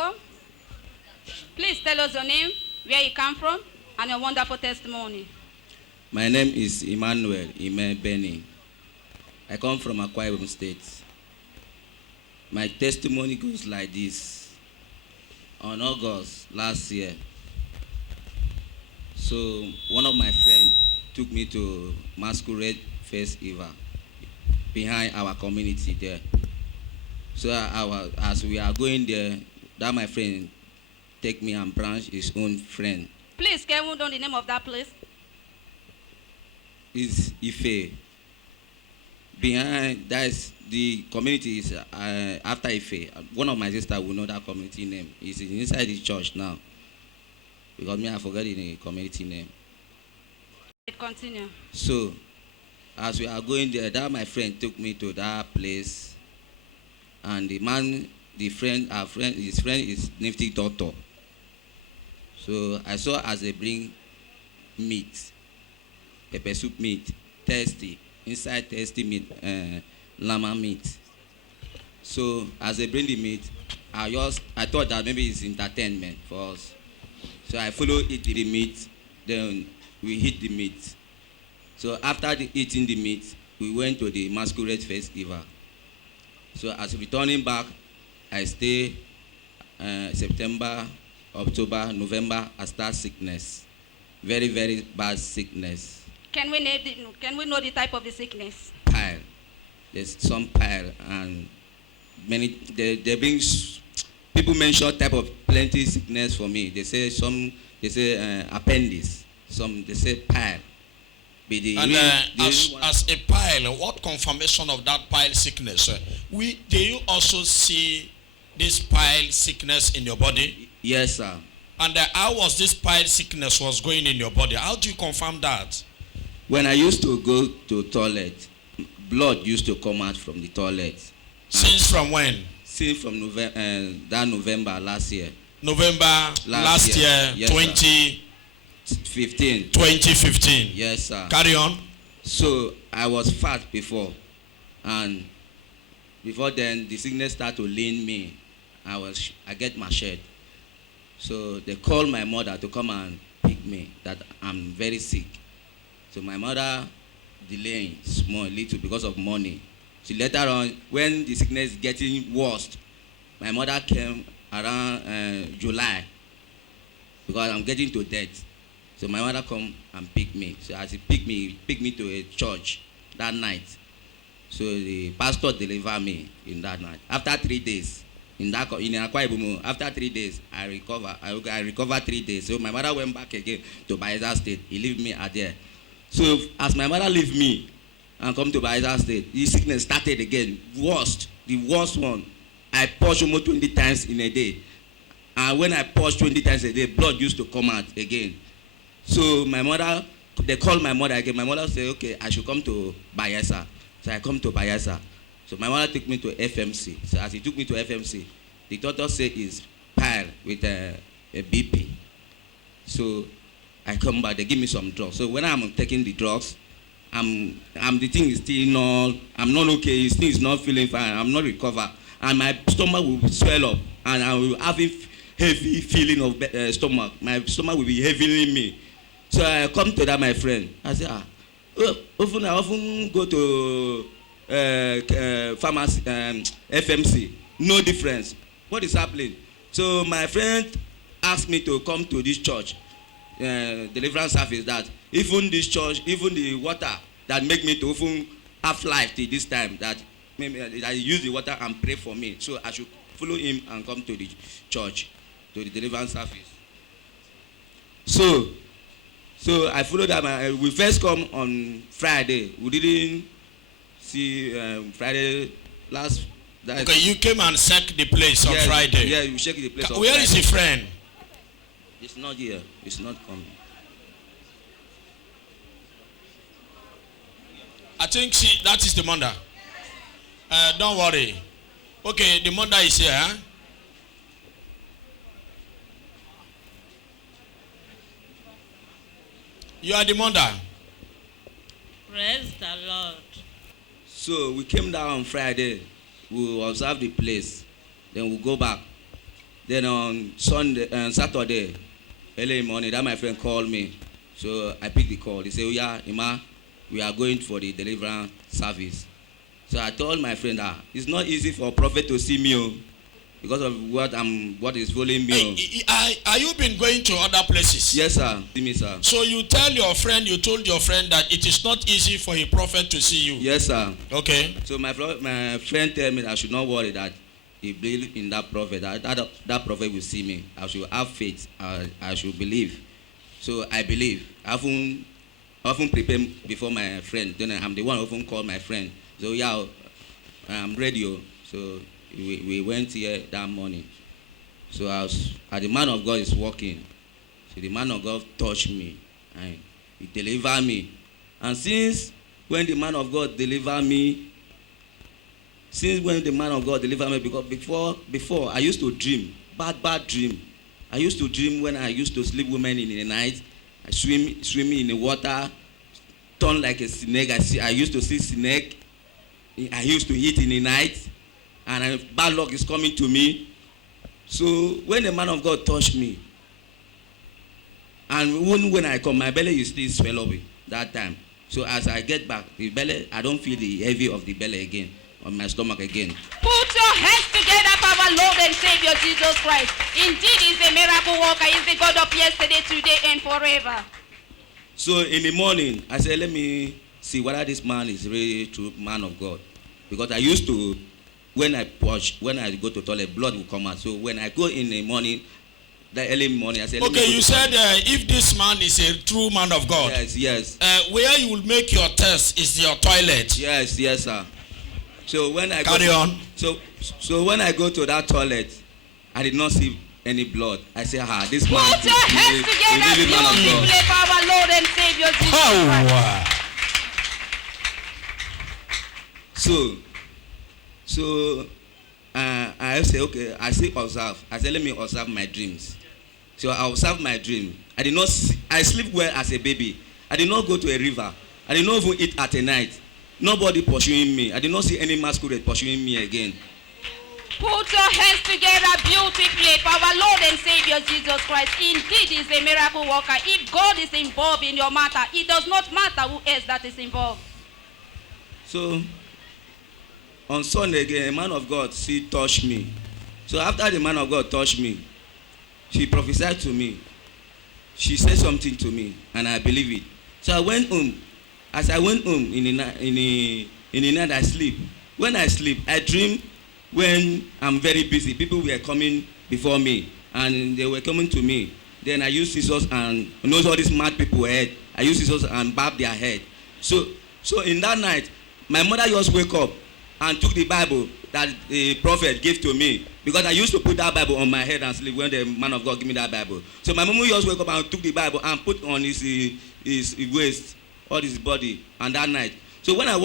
welcome. Please tell us your name, where you come from, and your wonderful testimony. My name is Emmanuel Ime Benny. I come from Akwa Ibom State. My testimony goes like this. On August last year, so one of my friends took me to Masquerade Festival behind our community there. So as we are going there, that my friend take me and branch his own friend. Please, can we know the name of that place? Is Ife. Behind that is the community is after Ife. One of my sisters will know that community name. It's inside the church now. Because me I forgot the community name. Continue. So as we are going there, that my friend took me to that place, and the man, his friend is Nifty Doctor. So I saw as they bring meat, pepper soup meat, tasty, inside tasty meat, llama meat. So as they bring the meat, I thought that maybe it's entertainment for us. So I follow eat the meat, then we eat the meat. So after eating the meat, we went to the Masquerade Festival. So as returning back, I stay September, October, November, I start sickness. Very, very bad sickness. Can we know the type of the sickness? Pile. There's some pile, and many they bring people mention type of plenty sickness for me. They say appendix. Some they say pile. As a pile, what confirmation of that pile sickness? Do you also see this pile sickness in your body? Yes, sir. And how was this pile sickness was going in your body? How do you confirm that? When I used to go to toilet, blood used to come out from the toilet. Since from when? Since from November last year. November last year, yes, 2015. 2015. Yes, sir. Carry on. So I was fat before, and before then the sickness started to lean me. I get my shed. So they called my mother to come and pick me, that I'm very sick. So my mother delaying small little because of money. So later on, when the sickness is getting worse, my mother came around July, because I'm getting to death. So my mother come and pick me. So as he picked me to a church that night. So the pastor delivered me in that night. After 3 days, in Akwa Ibom, after 3 days, I recovered 3 days. So my mother went back again to Bayelsa State. He left me at there. So as my mother left me and come to Bayelsa State, the sickness started again. The worst one. I purged almost 20 times in a day. And when I purged 20 times a day, blood used to come out again. So they called my mother again. My mother said, okay, I should come to Bayelsa. So I come to Bayelsa. So my mother took me to FMC. So as he took me to FMC, the doctor said it's pile with a BP. So I come back, they give me some drugs. So when I'm taking the drugs, the thing is still not, I'm not okay, the thing is not feeling fine, I'm not recovered. And my stomach will swell up, and I will have a heavy feeling of stomach. My stomach will be heavy in me. So I come to that, my friend. I say, I often go to pharmacy, FMC, no difference. What is happening? So my friend asked me to come to this church, deliverance service, that even this church, even the water that make me to even have life till this time, that he use the water and pray for me. So I should follow him and come to the church, to the deliverance service. So I followed that. We first come on Friday. We didn't see Friday last. Okay, you came and checked the place on Friday. Yeah, you check the place. Where is the friend? It's not here. It's not coming. I think that is the mother. Don't worry. Okay, the mother is here. Huh? You are the mother. Praise the Lord. So we came down on Friday. We observed the place. Then we go back. Then on Saturday, early in the morning, that my friend called me. So I picked the call. He said, "Oh yeah, Ima, we are going for the deliverance service." So I told my friend that it's not easy for a prophet to see me because of what is following me. Are you been going to other places? Yes, sir. See me, sir. So you told your friend that it is not easy for a prophet to see you. Yes, sir. Okay. So my friend told me that I should not worry, that he believed in that prophet, that prophet will see me. I should have faith. I should believe. So I believe. I often prepare before my friend. Then I'm the one who often call my friend. So yeah, I'm ready. So we went here that morning. So the man of God is walking. So the man of God touched me and he delivered me. And since when the man of God delivered me, because before I used to dream, bad dream. I used to dream when I used to sleep women in the night. I swimming in the water, turn like a snake. I used to see snake. I used to eat in the night, and bad luck is coming to me. So when the man of God touched me, and when I come, my belly is still swell up that time. So as I get back, the belly, I don't feel the heavy of the belly again, on my stomach again. Put your hands together for our Lord and Savior Jesus Christ. Indeed, He's a miracle worker. He's the God of yesterday, today, and forever. So in the morning, I said, let me see whether this man is really true man of God. Because I used to, when I go to toilet, blood will come out. So when I go in the morning, the early morning, I said, okay, you said if this man is a true man of God. Yes. Where you will make your test is your toilet. Yes, sir. So when I carry on. So when I go to that toilet, I did not see any blood. I say, this man put your hands together beautifully for our Lord and Savior Jesus Christ. So I say, okay, I say observe. I say, let me observe my dreams. So I observe my dream. I did not I sleep well as a baby. I did not go to a river. I did not even eat at a night. Nobody pursuing me. I did not see any masquerade pursuing me again. Put your hands together beautifully for our Lord and Savior Jesus Christ. Indeed, He's a miracle worker. If God is involved in your matter, it does not matter who else that is involved. So on Sunday again, a man of God touched me. So after the man of God touched me, she prophesied to me. She said something to me, and I believe it. So I went home. As I went home in the night, I sleep. When I sleep, I dream when I'm very busy. People were coming before me, and they were coming to me. Then I used scissors and all these mad people head. I used scissors and barb their head. So in that night, my mother just wake up and took the Bible that the prophet gave to me, because I used to put that Bible on my head and sleep when the man of God gave me that Bible. So my mom just wake up and took the Bible and put on his waist, all his body, and that night. So when I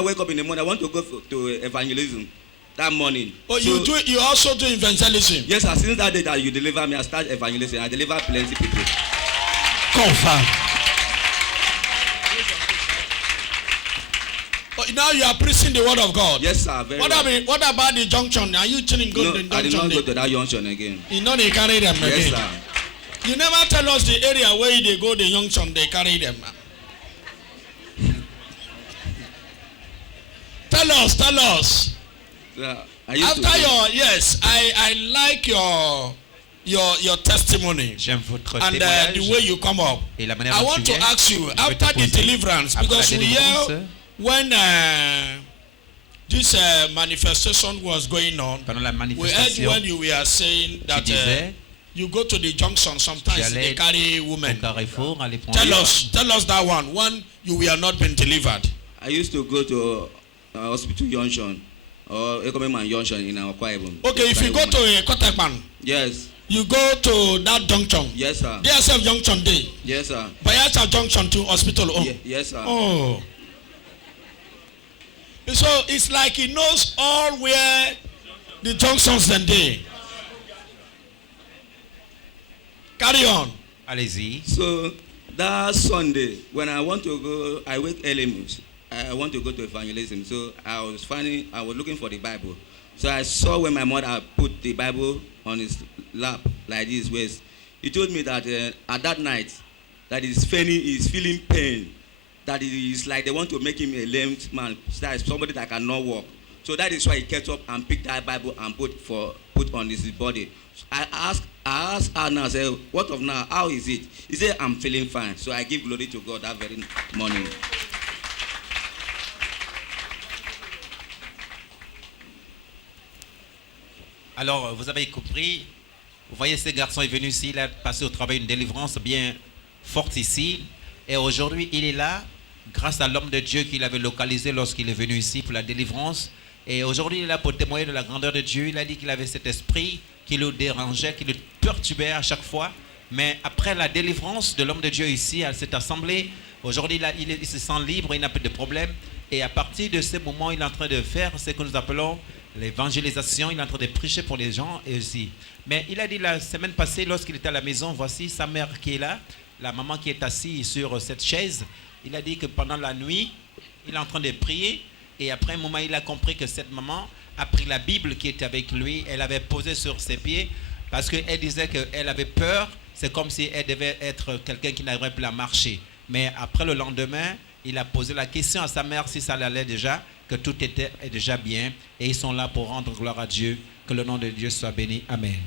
wake up in the morning, I want to go to evangelism that morning. Oh, so, you also do evangelism? Yes, sir. Since that day that you deliver me, I start evangelism. I deliver plenty people. Confirm. Now you are preaching the word of God. Yes, sir. Very what about the junction? Are you chilling good? No, I did not go to that junction again. You know they carry them again. Yes, sir. You never tell us the area where they go the junction, they carry them. Tell us. Yeah, I like your testimony and the way you come up. I want to ask you, after the deliverance, because we hear when this manifestation was going on, we heard when you were saying that you go to the junction, sometimes they carry women. Tell us that one, when you were not been delivered. I used to go to hospital junction or Ekomeman junction in our Kwaibun. Okay, if you go to a Kotekman, yes. You go to that junction. Yes, sir. DSF junction day. Yes, sir. Bayelsa junction to hospital. Oh. Yes, sir. Oh. So it's like he knows all where the junctions then day. Carry on. Allez-y. So that Sunday, when I want to go, I wake early. I want to go to evangelism. So I was looking for the Bible. So I saw when my mother put the Bible on his lap like this waist. He told me that at that night, that he's feeling pain. That it is like they want to make him a lame man. That is somebody that cannot walk. So that is why he kept up and picked that Bible and put on his body. So I asked her now, I said, what of now? How is it? He said, I'm feeling fine. So I give glory to God that very morning. Alors, vous avez compris, vous voyez, ce garçon est venu ici, il a passé au travail une délivrance bien forte ici. Et aujourd'hui, il est là, grâce à l'homme de Dieu qu'il avait localisé lorsqu'il est venu ici pour la délivrance. Et aujourd'hui, il est là pour témoigner de la grandeur de Dieu. Il a dit qu'il avait cet esprit qui le dérangeait, qui le perturbait à chaque fois. Mais après la délivrance de l'homme de Dieu ici, à cette assemblée, aujourd'hui, il se sent libre, il n'a plus de problème. Et à partir de ce moment, il est en train de faire ce que nous appelons l'évangélisation. Il est en train de prêcher pour les gens et aussi. Mais il a dit la semaine passée, lorsqu'il était à la maison, voici sa mère qui est là, la maman qui est assise sur cette chaise. Il a dit que pendant la nuit, il est en train de prier. Et après un moment, il a compris que cette maman a pris la Bible qui était avec lui. Elle avait posé sur ses pieds parce qu'elle disait qu'elle avait peur. C'est comme si elle devait être quelqu'un qui n'arriverait plus à marcher. Mais après le lendemain, il a posé la question à sa mère si ça allait déjà, que tout était déjà bien. Et ils sont là pour rendre gloire à Dieu. Que le nom de Dieu soit béni. Amen.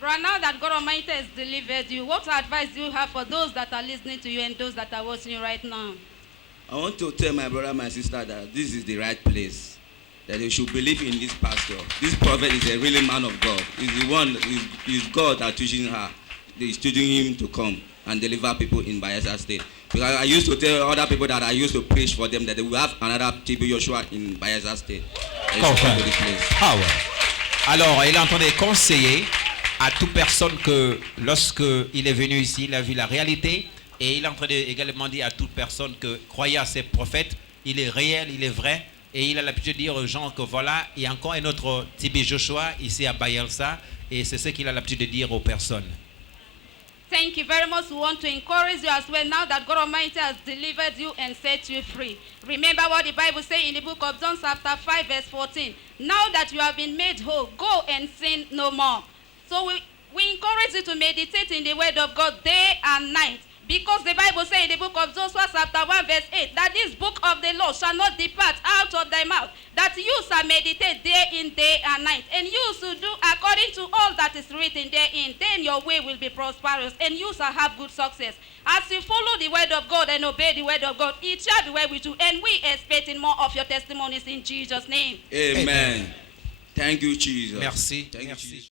Right now that God Almighty has delivered you, what advice do you have for those that are listening to you and those that are watching you right now? I want to tell my brother, my sister that this is the right place. That they should believe in this pastor. This prophet is a really man of God. He's the one, is God that teaching her. He's teaching him to come and deliver people in Bayelsa State. Because I used to tell other people that I used to preach for them that they will have another TB Joshua in Bayelsa State. Power. Alors, il est en train de conseiller à toute personne que lorsqu'il est venu ici, il a vu la réalité. Et il est en train également dire à toute personne que croyez à ces prophètes, il est réel, il est vrai. Et il a l'habitude de dire aux gens que voilà, il y a encore un autre TB Joshua ici à Bayelsa. Et c'est ce qu'il a l'habitude de dire aux personnes. Thank you very much. We want to encourage you as well now that God Almighty has delivered you and set you free. Remember what the Bible says in the book of John chapter 5 verse 14. Now that you have been made whole, go and sin no more. So we encourage you to meditate in the word of God day and night. Because the Bible says in the book of Joshua chapter 1 verse 8 that this book of the law shall not depart out of thy mouth, that you shall meditate day and night, and you should do according to all that is written therein. Then your way will be prosperous, and you shall have good success. As you follow the word of God and obey the word of God, it shall be well with you, and we expecting more of your testimonies in Jesus' name. Amen. Thank you, Jesus. Merci. Thank you, Jesus.